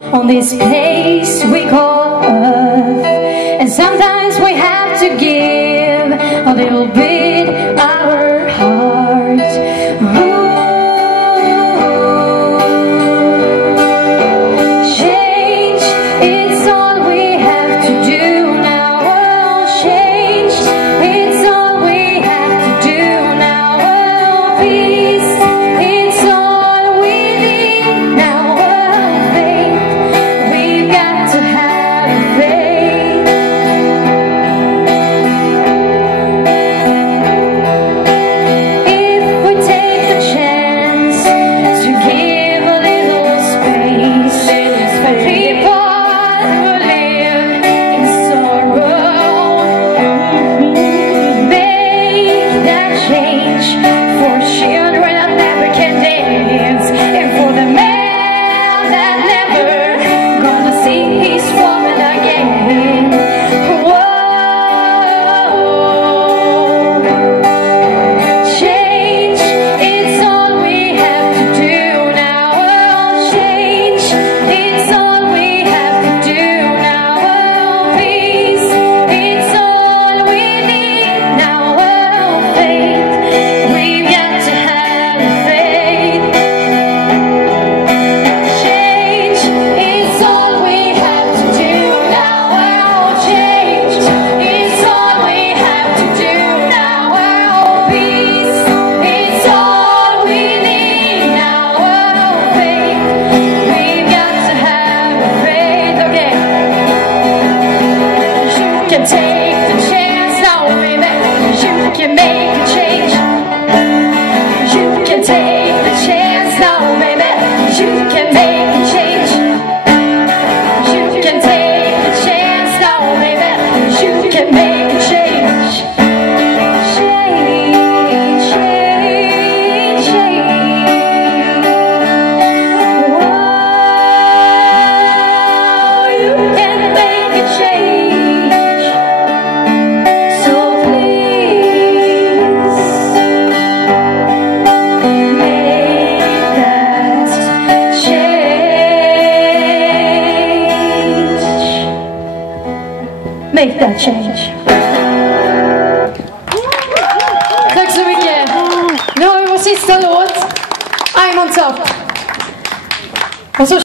On this place we call Earth, and sometimes we have to give a little bit our heart. Change, it's all we have to do now. Oh, change, it's all we have to do now. Oh, peace, it's all we need now. Oh, faith, we've got to have faith. If we take the chance to give a little space for people who live in sorrow, make that change for children that never can dance, and for the man that never gonna see his woman again. Whoa. Change, it's all we have to do now. Oh, change, it's all we have to do now. Oh, peace, it's all we need now. Oh, faith, we've got to have faith. Change, it's all we have to do now. Oh, change, it's all we have to do now. Oh, peace, it's all we need now. Oh, faith, we've got to have faith. Okay. You can take the chance now, baby. You can make a change. You can take the chance now, baby. You can make a change. You can take the chance now, baby. You can make a change. Change, change, change. Whoa, you can make a change. So please make that change. Tack så mycket. Nu har vi vår sista låt, I'm on top. Och så